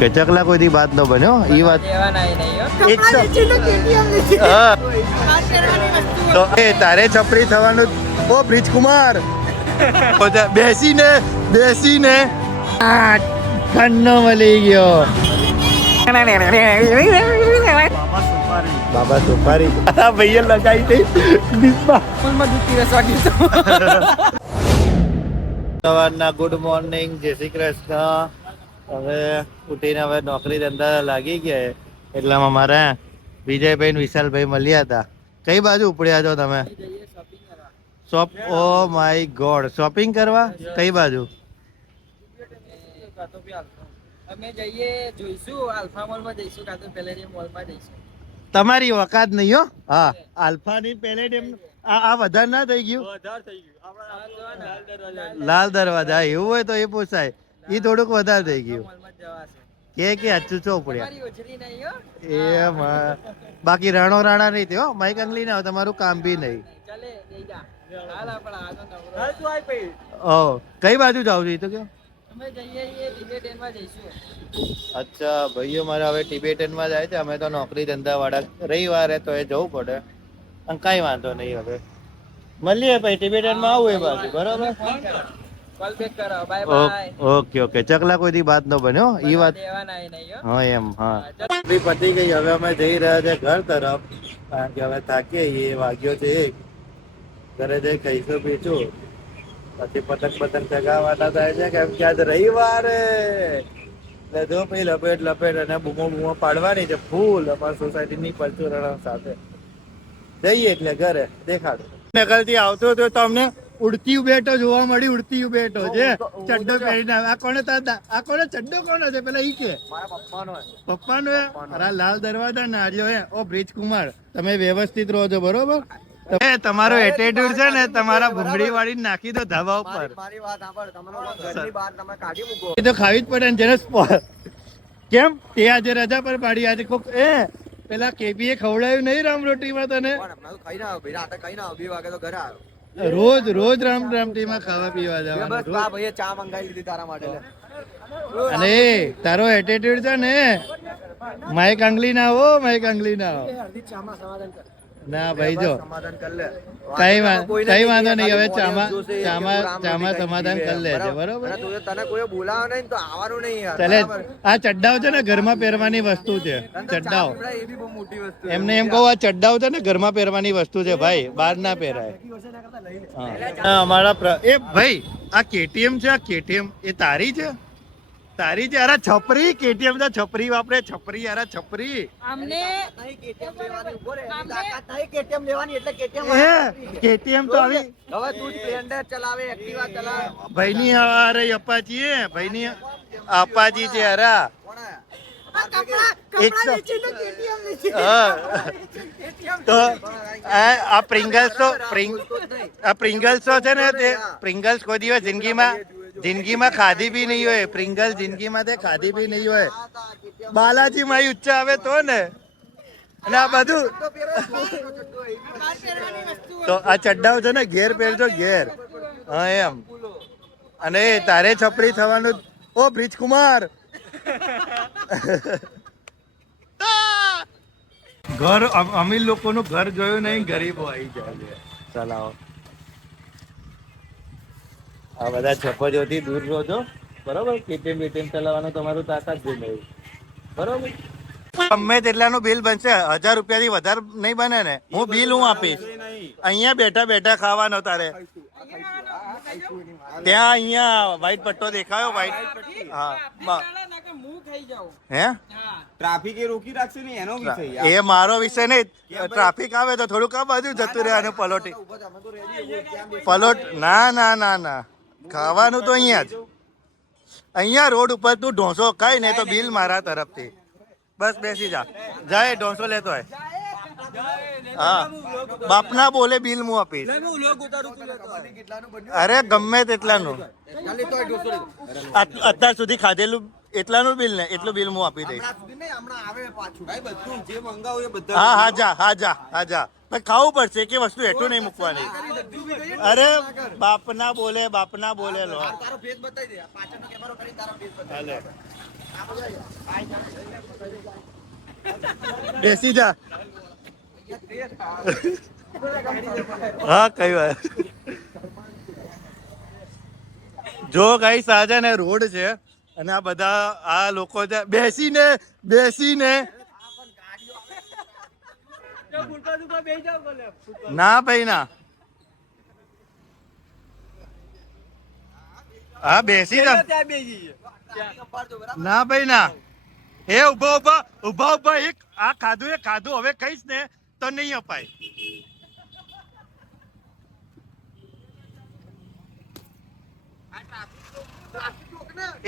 કે ચકલા કોઈથી બાદ ન બન્યો ઈ વાત તો એ તારે છપરી થવાનું ઓ બ્રિજ કુમાર બેસીને ઠંડો મળી ગયો બાબા સુપારી ભૈયા લગાઈ સવારના ગુડ મોર્નિંગ જય શ્રી કૃષ્ણ. હવે ઉઠીને હવે નોકરી ધંધા લાગી ગયા એટલે અમારે વિજયભાઈ ને વિશાલભાઈ મળ્યા હતા. કઈ બાજુ ઉપડ્યા છો તમે? Shop oh my God shopping કરવા કઈ બાજુ? અમે જઈએ જોઈશું આલ્ફા મોલ માં જઈશું કાં તો પેલેડિયમ મોલ માં જઈશું. તમારી વકાત નહીં હો. હા આલ્ફા ની પેલેડિયમ આ વધારે ના થઈ ગયું? લાલ દરવાજા એવું હોય તો એ પૂછાય. ઈ થોડુંક વધારે થઈ ગયું કે સાચું છો ઉપડ્યા એ બાકી રાણો રાણા નહીં થયો માઈક અંગલી ના તમારું કામ બી નહીં. કઈ બાજુ જાવ છો? તો કયો અચ્છા ભાઈઓ મારા હવે ટિબેટન માં જાય છે. અમે તો નોકરી ધંધા વાળા રવિવારે તો એ જવું પડે અને કઈ વાંધો નહીં. હવે મળીએ ભાઈ ટિબેટન માં આવું એ બાજુ બરોબર. ઓકે ઓકે ચકલા કોઈથી બાદ ન બન્યો ઈ વાત. હા એમ હા પતી ગઈ. હવે અમે જઈ રહ્યા છે ઘર તરફ કારણ કે હવે થાકીએ એ વાગ્યો છે 1. ઘરે જઈ ખાઈશું પીશું પછી પતંગ ચગાવવાના થાય છે કેમ કે આજ રવિવારે એટલે જો પછી લપેટ અને બૂમો પાડવાની છે ફૂલ અમારી સોસાયટી ની પરચુરણ સાથે. જઈએ એટલે ઘરે દેખાડો. નકલથી આવતો હતો તમને ઉડતી બેટો જોવા મળી. ઉડતી બેટો છે ચડ્ડો પહેરીને. આ કોને ચડ્ડો કોનો છે પેલા ઈ કે પપ્પાનો અરે લાલ દરવાજા નાર્યો હે. ઓ બ્રિજ કુમાર તમે વ્યવસ્થિત રહો છો બરોબર? તમારો એટીટ્યુડ છે ને તમારા ભૂંગળી વાળી નાખી દો ધાબા ઉપર. મારી વાત સાંભળ, ઘરની બહાર તમે કાઢી મૂકો એ તો ખાવી જ પડે ને. જેને કેમ તે આજે રજા પર પાડી આજે કોક પેલા કેબી એ ખવડાવ્યું નહીં રામ રોટીમાં તને? રોજ રામ રોટીમાં ખાવા પીવા જવાનું. ચા મંગાવી લીધી તારા માટે. અને તારો એટીટ્યુડ છે ને માઈક આંગલી ના હો માઈક આંગલી ના હો. ના ભાઈ જો કઈ વાંધો નહીં. હવે ચામાં સમાધાન કરી લે છે બરોબર. તને કોઈ બોલાવે નહીં તો આવવાનું નહીં. ચાલે આ ચડ્ડાઓ છે ને ઘરમાં પહેરવાની વસ્તુ છે. ચડ્ડાઓ એમને એમ કહું આ ચડ્ડાઓ છે ને ઘરમાં પહેરવાની વસ્તુ છે ભાઈ, બહાર ના પહેરાય. અમારા એ ભાઈ આ કેટીએમ છે. આ કેટીએમ એ તારી છે? તારી છે? અરે છપરી કેટીએમ તો છપરી વાપરે. છપરી અરે છપરી કેટીએમ તો આવી ભાઈ ની અરે અપાચી ભાઈ ની અપાચી છે. અરે તો આ પ્રિંગલ્સ તો છે ને તે પ્રિંગલ્સ કોઈ દિવસ જિંદગીમાં ખાધી બી નહીં હોય. પ્રિંગલ્સ જિંદગીમાં તે ખાધી બી નહીં હોય. બાલાજી માં ઉચ્ચા આવે તો ને. અને આ બધું તો આ ચડ્ડાઓ છે ને ઘેર પહેરજો ઘેર. હા એમ. અને તારે છપરી થવાનું ઓ બ્રિજ કુમાર. ઘર અમીર લોકોનું ઘર જોયું નહીં, ગરીબો આવી જાય. ચલાવો આ બધા છપરીઓથી દૂર રહો બરોબર. કેટીએમ બેટીએમ ચલાવવાનું તમારું તાકાત જ નહીં બરોબર. ગમે તેટલાનું બિલ બનશે 1000 રૂપિયાથી વધારે નહીં બને ને. હું બિલ આપીશ. અહીંયા બેઠા ખાવાનો તારે. ત્યાં અહીંયા વ્હાઈટ પટ્ટો દેખાયો વ્હાઈટ. હા હે ટ્રાફિક એ રોકી રાખશે ને એનો વિષય. એ મારો વિષય નહીં. ટ્રાફિક આવે તો થોડુંક આ બાજુ જતું રહેવાનું પલોટ. ના ખાવાનું તો અહીંયા રોડ ઉપર તું ઢોસો ખાઈ ને તો બિલ મારા તરફથી. બસ બેસી જાય ઢોસો લેતો હોય. હા બાપના બોલે બિલ હું આપીશ. અરે ગમે તેટલાનું અત્યાર સુધી ખાધેલું એટલાનું બિલ ને એટલું બિલ હું આપી દઈશ. હા જા ખાવું પડશે કે વસ્તુ એટલું નહીં મૂકવાની. અરે બાપના બોલે લો. બેસી જા. હા કઈ વાત. જો ગાઈસ આ છે ને રોડ છે અને આ બધા આ લોકો છે બેસીને ના ભાઈ ના. હા બેસી જા. ના ભાઈ ના. એ ઉભા એક આ ખાધું હવે કહીશ ને તો નહીં અપાય.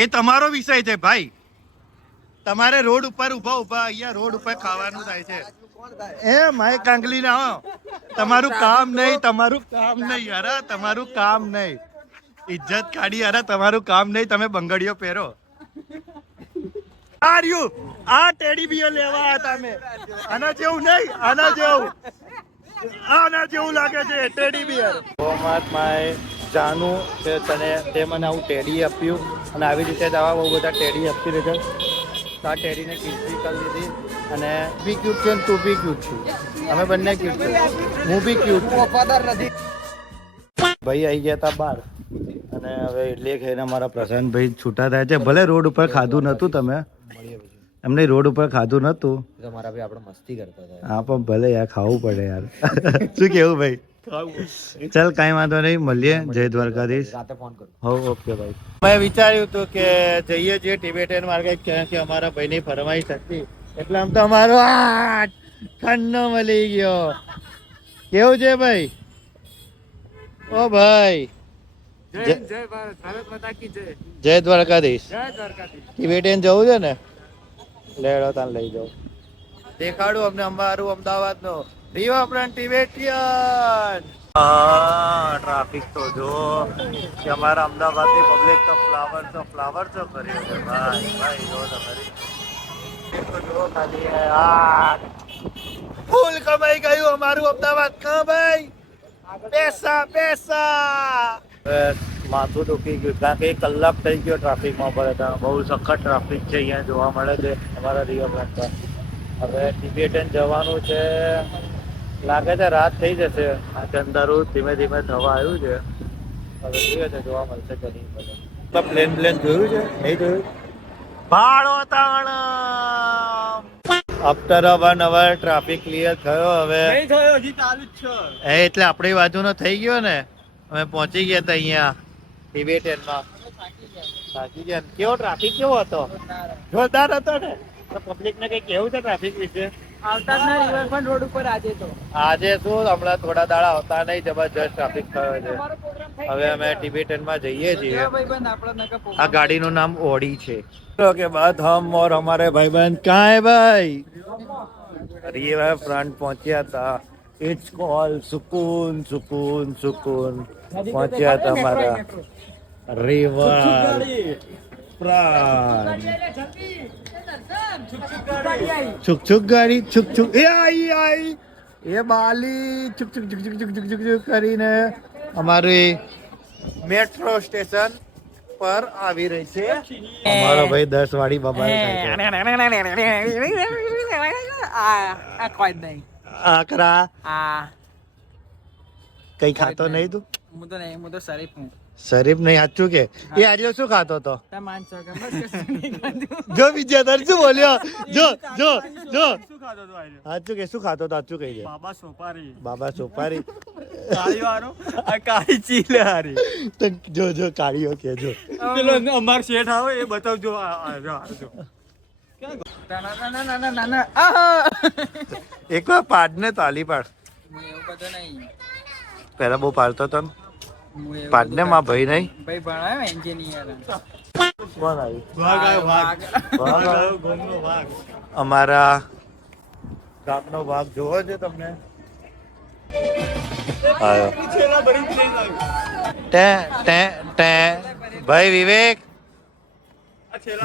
એ તમારો વિષય છે ભાઈ. તમારે રોડ ઉપર ઉભા અહીંયા રોડ ઉપર ખાવાનું થાય છે. એ માય કાંગલી ના હો. તમારું કામ નહીં યાર તમારું કામ નહીં. ઇજ્જત કાઢી યાર તમારું કામ નહીં. તમે બંગડીઓ પહેરો. આ ટેડી બિયર લેવા હતા મેં. આના જેવું નહીં આના જેવું લાગે છે ટેડી બિયર. માય જાનું છે તને તે મને આવું ટેડી આપ્યું અને આવી રીતે દવા બહુ બધા ટેડી આપતી રહે. આ ટેડીને કિસી કરી દીધી અને બી ક્યુટ છે તું બી ક્યુટ છું. અમે બંને ક્યુટ છે. હું બી ક્યુટ છું. ભાઈ આવી ગયા હતા બહાર અને હવે એટલે ખાઈને અમારા પ્રશાંતભાઈ છૂટા થાય છે. ભલે રોડ ઉપર ખાધું નતું તમે એમને રોડ ઉપર ખાધું નતું તમારા ભાઈ આપણે મસ્તી કરતા હતા. હા પણ ભલે યાર ખાવું પડે યાર. શું કેવું ભાઈ? ચાલ કાંઈ વાંધો નહીં મળીએ. જય દ્વારકાધીશ. રાતે ફોન કરું. હો ઓકે ભાઈ. મેં વિચાર્યું હતું કે જઈએ છીએ ટિબેટિયન માર્કેટ ક્યાં કે અમારા ભાઈની ફરમાઈશ હતી એટલે આમ તો અમારો ઠંડો મળી ગયો. કેવું છે ભાઈ? ઓ ભાઈ જય દ્વારકાધીશ. ટિબેટિયન જવું છે ને લેડો તાન લઈ જાઓ. દેખાડું અમને અમારું અમદાવાદ નો રિવરફ્રન્ટ ટિબેટિયન. ટ્રાફિક તો જો કે અમારા અમદાવાદ ની પબ્લિક તો ફ્લાવર તો કર્યો છે ભાઈ જો તમારી જો ખાલી ફૂલ કમાઈ ગયું અમારું અમદાવાદ. કા ભાઈ પૈસા માથું દુખી ગયું કારણ કે 1 કલાક થઈ ગયો ટ્રાફિકમાં પડે. બહુ સખત ટ્રાફિક છે અહીંયા જોવા મળે છે અમારા રિવરફ્રન્ટ પર. હવે ટિબેટિયન જવાનું છે લાગે છે રાત થઈ જશે. આ અંધારું ધીમે ધીમે થવા આવ્યું છે. હવે જોઈએ છે જોવા મળશે કે નહીં મળે. પ્લેન જોયું છે નહીં જોયું? ભાડો તાણ આફ્ટર 1 અવર ટ્રાફિક ક્લિયર થયો. હવે નહીં થયો હજી ચાલુ જ છે. એટલે આપણી બાજુનો થઈ ગયો ને. અમે પહોંચી ગયા હતા અહીંયા ટિબેટિયનમાં. થાકી ગયા. કેવો ટ્રાફિક કેવો હતો? જોરદાર હતો ને. પબ્લિક ને કઈ કેવું છે ટ્રાફિક વિશે? આવતા જ ના રિવરફ્રન્ટ રોડ ઉપર આજે શું હમણાં થોડા દાડા આવતા નહીં. જબરજસ્ત ટ્રાફિક થયો છે. હવે અમે ટિબેટિયનમાં જઈએ છીએ. આ ગાડીનું નામ ઓડી છે. કે બાદ હમ ઓર હમારે ભાઈબંધ કहाँ है भाई? રિવરફ્રન્ટ પહોંચ્યા હતા. ઇટ્સ કોલ સુકૂન પહોંચ્યા હતા અમારા રિવરફ્રન્ટ. છુક ગાડી એ આઈ એ બાલી છુક કરીને અમારી મેટ્રો સ્ટેશન પર આવી રહી છે. અમારો ભાઈ 10 વાળી બબાલ આકરા કઈ ખાતો નહીં તું? હું તો શરીફ હું. શરીફ નહીં સાચું કે? એ આજે શું ખાતો તો? માનસો જો વિદ્યાધર શું બોલ્યો? જો સાચું કે શું ખાતો તો? સાચું કહી દે. બાબા સોપારી કાળી ચીલે હારી. તો જો કાળીઓ કે જો પેલો અમાર શેઠ આવે એ બતાવજો. એક વાર પાડ ને તાલી પાડ. એવું બધું નહીં. પેલા બહુ પાડતો તો પાડ ને માં ભાઈ નહીં. ભાઈ ભણાયો એન્જિનિયર. કોણ આવ્યું? અમારા ગામનો ભાગ જોવો છે તમને? ભાઈ વિવેક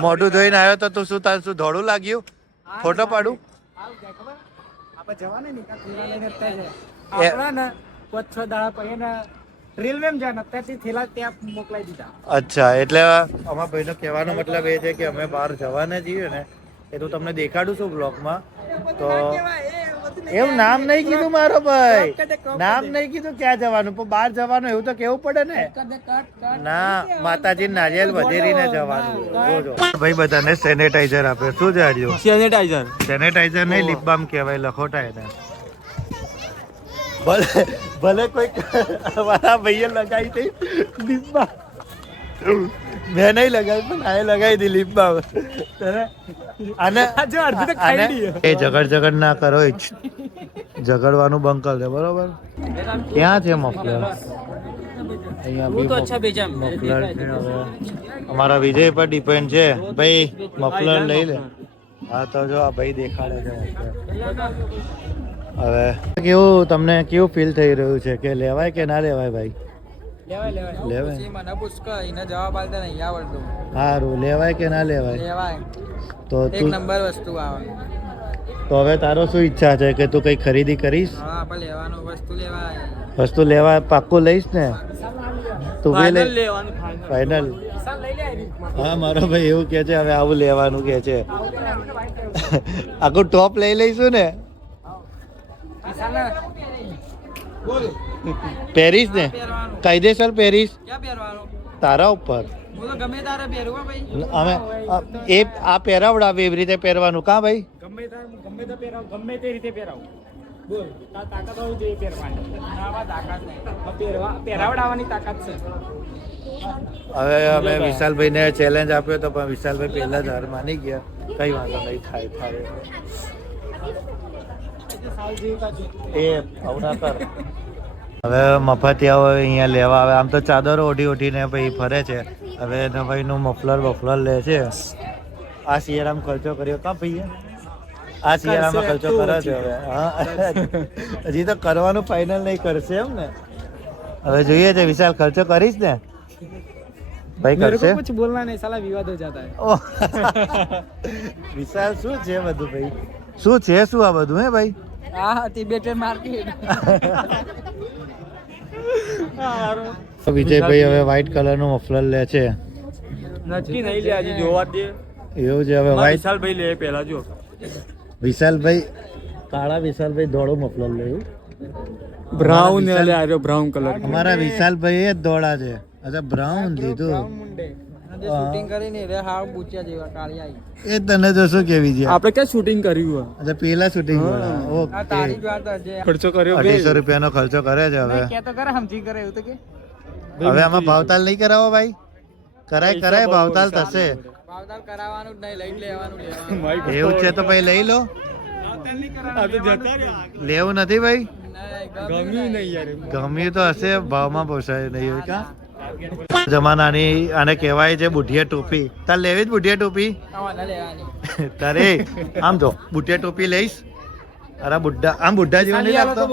મોઢું ધોઈને આવ્યો તો તું શું ધોળું લાગ્યું? ફોટો પાડું? આપણે જવાને ને કાં લઈને જ થાય છે. આપણા ને 5-6 દાડા પછી ને રેલવે માં જાન અત્યારથી થેલા ત્યાં મોકલાઈ દીધા. અચ્છા, એટલે અમારા ભાઈનો કહેવાનો મતલબ એ છે કે અમે બહાર જવાના છીએ ને એ તો તમને દેખાડું છું બ્લોગમાં. તો એવું નામ નહીં કીધું મારો ભાઈ, નામ નહીં કીધું ક્યાં જવાનું, પણ બહાર જવાનું એવું તો કેવું પડે ને. ના, માતાજી નારિયેલ વધેરીને જવાનું. જોજો ભાઈ બધાને સેનેટાઈઝર આપે. શું છે આર્યો? સેનેટાઈઝર. સેનેટાઈઝર નહીં, લિપ બામ કહેવાય, લખોટા એને. ભલે ભલે કોઈ મારા ભાઈએ લગાવી હતી લિપ બામ, મેં નહીં લગાવી પણ આએ લગાવી હતી લિપ બામ. આને એ ઝગડ ના કરો, ઝગડવાનું બંધ કરી દે, બરોબર? ક્યાં છે મફલર? અહીંયા બી મફલર છે. હવે અમારા વિજય પર ડિપેન્ડ છે ભાઈ, મફલર લઈ લે. હા તો જો આ ભાઈ દેખાડે છે. હવે કેવું તમને કેવું ફીલ થઈ રહ્યું છે કે લેવાય કે ના લેવાય ભાઈ? લેવાય. મને પૂછ કે એને જવાબ આલતા નહીં આવડતું. સારું, લેવાય કે ના લેવાય? લેવાય. તો એક તું નંબર વસ્તુ આવે. તો હવે તારો શું ઈચ્છા છે કે તું કઈ ખરીદી કરીશ? હા, આપણે લેવાનું વસ્તુ લેવાય. વસ્તુ લેવા પાક્કું લઈશ ને? તું બી લે. લેવાનું ફાઇનલ. હા, મારો ભાઈ એવું કે છે હવે આવું લેવાનું કે છે. આખું ટોપ લઈ લઈશું ને? પહેરીશ ને? કાયદેસર પહેરીશ ક્યાં પહેરવાનું? તારા ઉપર. હું તો ગમે તારે પહેરું હો ભાઈ. અમે એ આ પહેરાવડાવે એવી રીતે પહેરવાનું કા ભાઈ? ગમે તે પહેરાવ, ગમે તે રીતે પહેરાવ. બોલ, તાકાત હોવી જોઈએ પહેરવાની. આવા તાકાત નહીં. પહેરાવડાવવાની તાકાત છે. હવે અમે વિશાલભાઈને ચેલેન્જ આપ્યો તો પણ વિશાલભાઈ પહેલા જ હાર માની ગયા. કઈ વાંધો નહીં, થાય. એ આવું ના કર. હવે મફતિયાઓ અહીંયા લેવા આવે. આમ તો ચાદરો ઓઢીને ભાઈ ફરે છે. હવે ભાઈનું મફલર લે છે. આ શિયાળામાં ખર્ચો કર્યો કા ભાઈ? આ શિયાળામાં ખર્ચો કરે છે હવે. હા, હજી તો કરવાનું ફાઇનલ નહીં, કરશે એમ ને? હવે જોઈએ છે વિશાલ ખર્ચો કરીશ ને ભાઈ? કરશે. कुछ बोलना नहीं, साला विवाद हो जाता है. વિશાલ શું છે બધું ભાઈ? શું છે શું આ બધું હે ભાઈ? હા, તિબેટન માર્કેટ. વિજયભાઈ હવે વ્હાઈટ કલર નું મફલર લે છે. નક્કી નહીં લે, હજી જોવા દે. એવું છે હવે વ્હાઈટ. વિશાલભાઈ લે પેલા જો. વિશાલભાઈ કાળા, વિશાલભાઈ ધોળો મફલર લેવું. બ્રાઉન લે આર્યો, બ્રાઉન કલર. અમારા વિશાલભાઈ એ જ ધોળા છે. અચ્છા, બ્રાઉન લીધું. શૂટિંગ કરીને રે હાવ બુચિયા જેવા કાળી આવી. એ તને તો શું કેવી છે? આપણે ક્યાં શૂટિંગ કર્યું? અચ્છા, પેલા શૂટિંગ આ તારી ઓકે. જ વાત છે. ખર્ચો કર્યો 250 રૂપિયાનો ખર્ચો કરે છે હવે. કે તો કરે, સમજી કરે એવું તો કે. હવે આમાં ભાવતાલ નહીં કરાવો ભાઈ? કરાય ભાવતાલ થશે. ભાવતાલ કરાવવાનું જ નહીં, લઈ લેવાનું. એવું છે તો ભાઈ લઈ લો. લેવું નથી ભાઈ? ગમ્યું નહીં યાર. ગમ્યું તો હશે, ભાવમાં પોસાય નહીં હોય કા? જમાનાની આને કહેવાય છે બુઢિયા ટોપી. તાર લેવી જ બુઢિયા ટોપી? તારે આમ જો બુઢિયા ટોપી લઈશ. અરે બુઢ્ઢા, આમ બુઢ્ઢા જેવો નહીં લાગતો?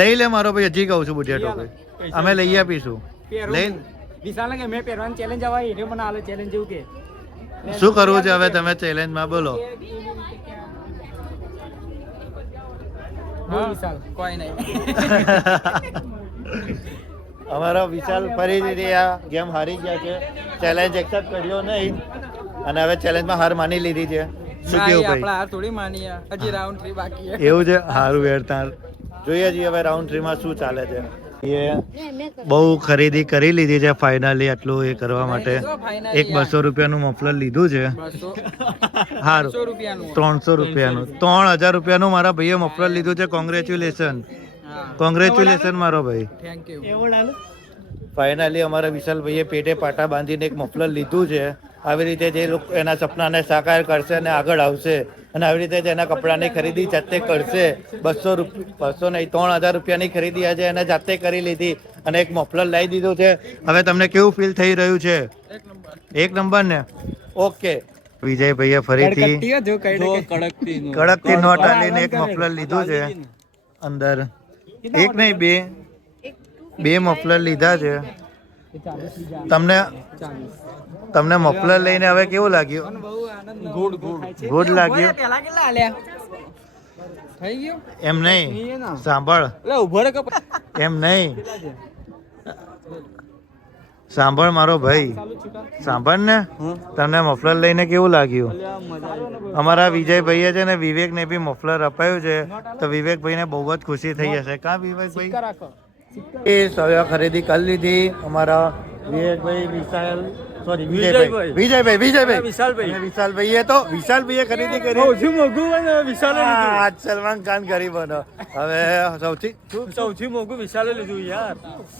લઈ લે મારો ભાઈ, હજી કહું છું બુઢિયા ટોપી અમે લઈ આપીશું. લઈ વિશાલ કે મેં પહેરવાની ચેલેન્જ આવા એને મને આલે ચેલેન્જ જેવું કે. શું કરવું છે હવે તમે ચેલેન્જમાં બોલો? વિશાલ કોઈ નહીં. અમારો વિશાલ ફરીથી આ ગેમ હારી ગયા છે. ચેલેન્જ એક્સેપ્ટ કર્યો નહીં અને હવે ચેલેન્જમાં હાર માની લીધી છે. શું કેવું ભાઈ? આપણે હાર થોડી માનીએ, હજી રાઉન્ડ 3 બાકી છે. એવું છે? હારું વેરતાર જોઈએ છીએ હવે રાઉન્ડ 3 માં શું ચાલે છે. એ બહુ ખરીદી કરી લીધી છે ફાઇનલી. આટલું એ કરવા માટે એક 200 રૂપિયાનું મફલર લીધું છે. સારું, 300 રૂપિયાનું, 3000 રૂપિયાનું મારા ભાઈએ મફલર લીધું છે. કોંગ્રેચ્યુલેશન મારો ભાઈ. Thank you. ફાઇનલી અમારા વિશાલભાઈએ પેટે પાટા બાંધીને એક મફલર લીધું છે. આવી રીતે જે લોકો એના સપનાને સાકાર કરશે અને આગળ આવશે અને આવી રીતે જ એના કપડાની ખરીદી જાતે કરશે. 200 નહીં 3000 રૂપિયાની ખરીદી આજે એને જાતે કરી લીધી અને એક મફલર લાવી દીધું છે. હવે તમને કેવું ફીલ થઈ રહ્યું છે? એક નંબર ને? ઓકે. વિજયભાઈએ ફરીથી કડકથી નોટ આલીને એક મફલર લીધું છે. અંદર એક નહીં બે મફલર લીધા છે. તમને મફલર લઈને હવે કેવું લાગ્યું? ગુડ લાગ્યું. થઈ ગયો એમ નહીં નહીં ના સાંભળ એટલે ઉભો રે કપ એમ નહીં સાંભળ મારો ભાઈ સાંભળ ને તને મફલર લઈને કેવું લાગ્યું અમારા વિજયભાઈએ છે ને વિવેકને બી મફલર અપાયું છે તો વિવેકભાઈને બહુ જ ખુશી થઈ હશે કા વિવેકભાઈ એ સવ્યા ખરીદી કરી લીધી અમારા વિવેકભાઈ વિશાલ સોરી વિજયભાઈ વિશાલભાઈએ તો વિશાલભાઈએ ખરીદી કરી સૌથી મોંઘું અને વિશાલે લીધું આજ સલમાન ખાન ગરીબોનો હવે સૌથી મોંઘું વિશાલે લીધું યાર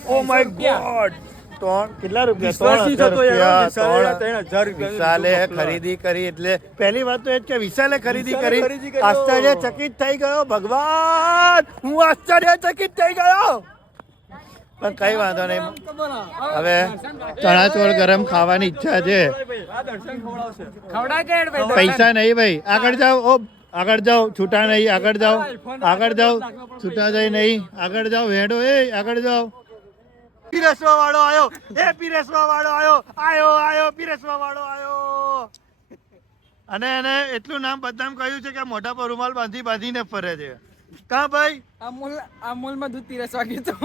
ઓ માય ગોડ કેટલા વિશ્વાસ નહીં થતો યાર, વિશાલે 3,000 રૂપિયા વિશાલે ખરીદી કરી એટલે પહેલી વાત તો એ જ કે વિશાલે ખરીદી કરી આશ્ચર્યચકિત થઈ ગયો ભગવાન હું આશ્ચર્યચકિત થઈ ગયો પણ કઈ વાંધો નહીં હવે ચણા ચોળ ગરમ ખાવાની ઈચ્છા છે આ દર્શન ખવડાવશે પૈસા નહીં ભાઈ આગળ જાઓ ઓ આગળ જાઓ છૂટા નહીં આગળ જાઓ છૂટા જાય નહીં આગળ જાઓ વેડો એ આગળ જાઓ પીરસવા વાળો આયો પીરસવા વાળો આયો પીરસવા વાળો આયો અને એને એટલું નામ બદનામ કર્યું છે કે મોઢા પર રૂમાલ બાંધીને ફરે છે કા ભાઈ અમૂલ માં દૂધ પીરસવા કીધું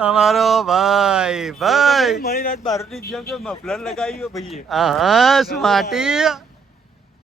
અમારો ભાઈ મણી રાત બારોટની જેમ તો મફલર લગાવ્યો ભાઈએ હા સ્માર્ટી